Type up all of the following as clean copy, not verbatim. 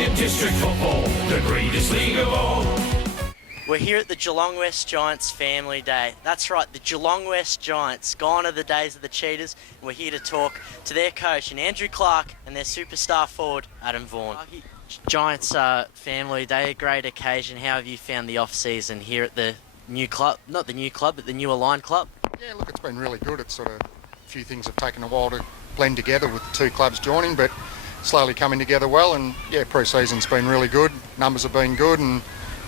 in district football, the greatest league of all. We're here at the Geelong West Giants Family Day. That's right, the Geelong West Giants. Gone are the days of the Cheetahs. And we're here to talk to their coach, and Andrew Clark, and their superstar forward, Adam Vaughan. Giants Family Day, a great occasion. How have you found the off-season here at the new club? Not the new club, but the new aligned club? Yeah, look, it's been really good. It's sort of a few things have taken a while to blend together with the two clubs joining, but slowly coming together well. And yeah, pre-season's been really good. Numbers have been good, and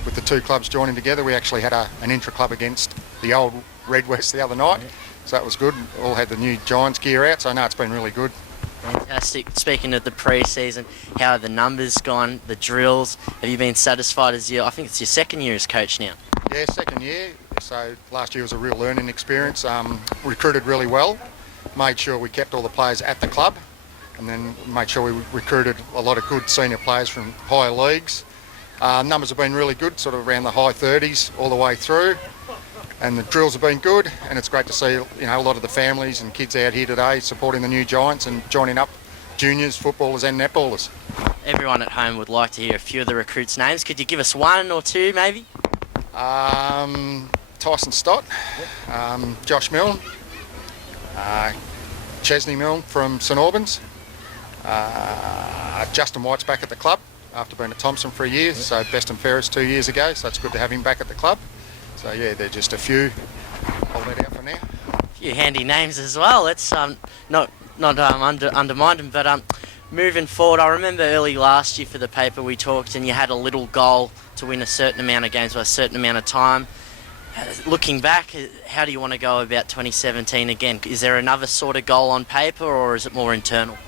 with the two clubs joining together, we actually had an intra-club against the old Red West the other night, so that was good. All had the new Giants gear out, so no, it's been really good. Fantastic. Speaking of the pre-season, how have the numbers gone, the drills? Have you been satisfied I think it's your second year as coach now? Yeah, second year. So last year was a real learning experience. Recruited really well, made sure we kept all the players at the club, and then made sure we recruited a lot of good senior players from higher leagues. Numbers have been really good, sort of around the high 30s all the way through, and the drills have been good, and it's great to see a lot of the families and kids out here today supporting the new Giants and joining up juniors, footballers and netballers. Everyone at home would like to hear a few of the recruits' names. Could you give us one or two maybe? Tyson Stott, Josh Milne, Chesney Milne from St Albans, Justin White's back at the club after being at Thompson for a year, so best and fairest 2 years ago, so it's good to have him back at the club. So yeah, they're just a few. I'll let out for now. A few handy names as well. Let's not undermine them, but moving forward, I remember early last year for the paper we talked, and you had a little goal to win a certain amount of games by a certain amount of time. Looking back, how do you want to go about 2017 again? Is there another sort of goal on paper, or is it more internal?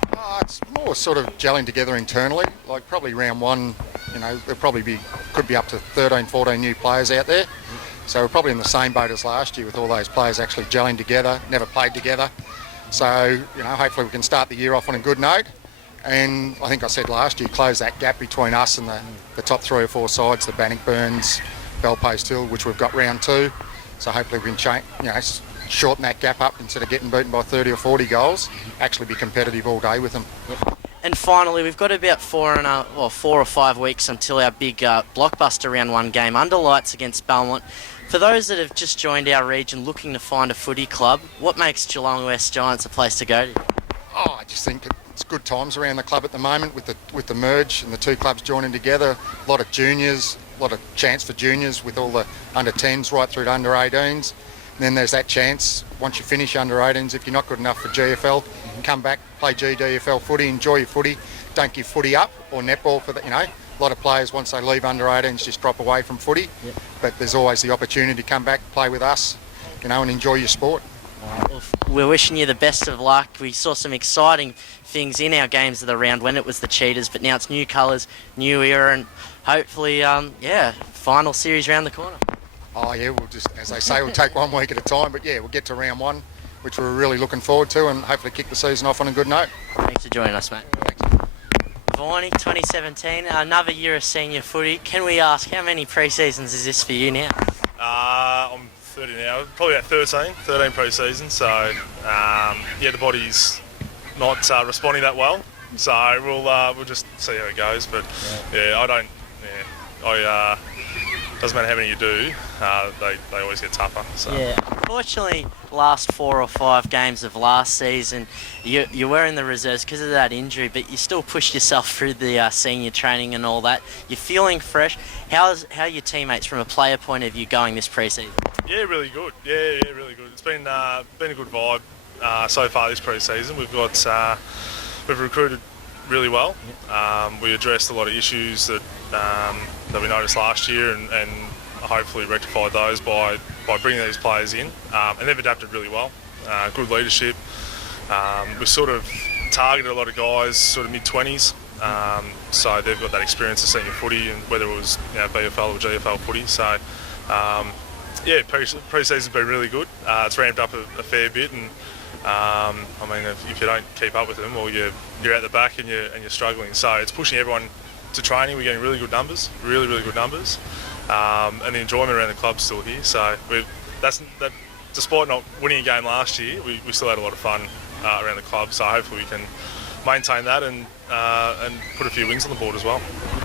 It's more sort of gelling together internally. Like probably round one, there'll probably could be up to 13, 14 new players out there. So we're probably in the same boat as last year with all those players actually gelling together, never played together. So, hopefully we can start the year off on a good note. And I think I said last year, close that gap between us and the top 3 or 4 sides, the Bannockburns, Bellpost Hill, which we've got round 2. So hopefully we can shorten that gap up instead of getting beaten by 30 or 40 goals, actually be competitive all day with them. Yep. And finally, we've got about 4 or 5 weeks until our big blockbuster round 1 game under lights against Belmont. For those that have just joined our region looking to find a footy club, what makes Geelong West Giants a place to go to? I just think it's good times around the club at the moment with the merge and the two clubs joining together. A lot of juniors, a lot of chance for juniors with all the under 10s right through to under 18s. And then there's that chance, once you finish under 18s, if you're not good enough for GFL, come back, play GDFL footy, enjoy your footy, don't give footy up or netball for that, A lot of players, once they leave under 18s, just drop away from footy. Yep. But there's always the opportunity to come back, play with us, and enjoy your sport. Well, we're wishing you the best of luck. We saw some exciting things in our games of the round when it was the Cheetahs, but now it's new colours, new era, and hopefully, final series round the corner. Oh yeah, we'll just, as they say, we'll take 1 week at a time, but yeah, we'll get to round 1, which we're really looking forward to, and hopefully kick the season off on a good note. Thanks for joining us, mate. Thanks. Vaughanie, 2017, another year of senior footy. Can we ask, how many pre-seasons is this for you now? I'm 30 now, probably about 13 pre-season, so the body's not responding that well, so we'll just see how it goes, but doesn't matter how many you do, they always get tougher. So. Yeah, unfortunately, last 4 or 5 games of last season, you were in the reserves because of that injury, but you still pushed yourself through the senior training and all that. You're feeling fresh. How are your teammates from a player point of view going this pre-season? Yeah, really good. Yeah, really good. It's been a good vibe so far this pre-season. We've recruited really well. We addressed a lot of issues that we noticed last year and hopefully rectified those by bringing these players in. And they've adapted really well. Good leadership. We sort of targeted a lot of guys sort of mid-20s. So they've got that experience of senior footy, and whether it was BFL or GFL footy. So pre-season's been really good. It's ramped up a fair bit, and if you don't keep up with them, or you're at the back and you're struggling. So it's pushing everyone to training. We're getting really good numbers, really good numbers, and the enjoyment around the club's still here. So despite not winning a game last year, we still had a lot of fun around the club. So hopefully we can maintain that and put a few wins on the board as well.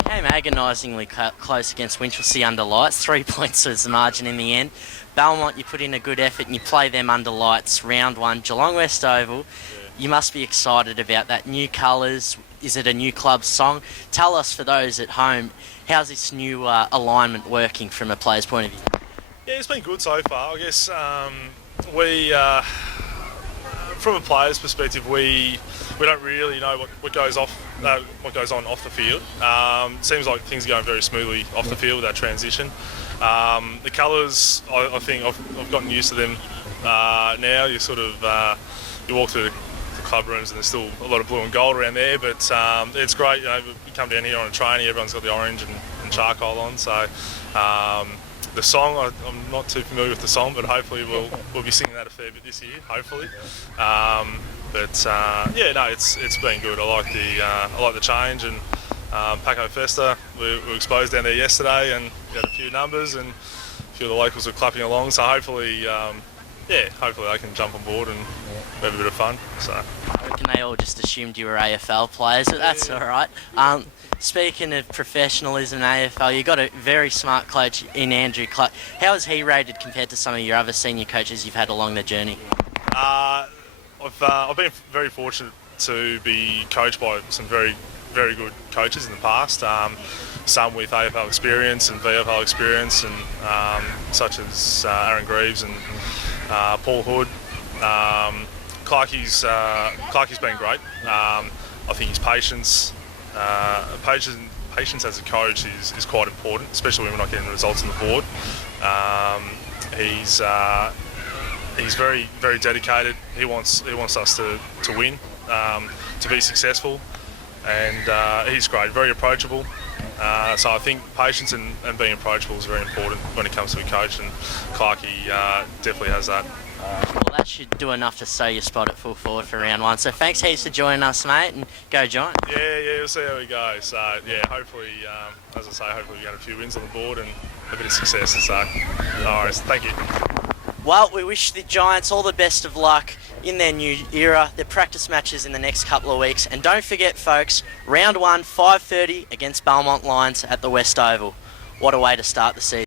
Came agonisingly close against Winchelsea under lights. 3 points was the margin in the end. Belmont, you put in a good effort and you play them under lights. Round 1, Geelong West Oval. You must be excited about that. New colours. Is it a new club song? Tell us, for those at home, how's this new alignment working from a player's point of view? Yeah, it's been good so far. I guess we, from a player's perspective, we don't really know what goes on off the field. Seems like things are going very smoothly off the field with that transition. The colours, I think I've gotten used to them now. You sort of you walk through the club rooms and there's still a lot of blue and gold around there, but it's great. You come down here on a training, everyone's got the orange and charcoal on. So the song, I'm not too familiar with the song, but hopefully we'll be singing that a fair bit this year. Hopefully. It's been good. I like the change, and Paco Festa, we were exposed down there yesterday and got a few numbers, and a few of the locals were clapping along. So hopefully they can jump on board and have a bit of fun. So I reckon they all just assumed you were AFL players, but that's all right. Speaking of professionalism in AFL, you got a very smart coach in Andrew Clark. How is he rated compared to some of your other senior coaches you've had along the journey? I've been very fortunate to be coached by some very, very good coaches in the past. Some with AFL experience and VFL experience, and such as Aaron Greaves and Paul Hood. Clarkie's been great. I think his patience as a coach is quite important, especially when we're not getting the results on the board. He's very, very dedicated. He wants us to win, to be successful, and he's great. Very approachable. So I think patience and being approachable is very important when it comes to a coach, and Clarkie definitely has that. Well, that should do enough to sew your spot at full forward for round 1. So thanks heaps for joining us, mate, and go Giants. Yeah, we'll see how we go. So hopefully, as I say, hopefully we get a few wins on the board and a bit of success. So, all right, thank you. Well, we wish the Giants all the best of luck in their new era, their practice matches in the next couple of weeks. And don't forget, folks, round 1, 5:30 against Belmont Lions at the West Oval. What a way to start the season.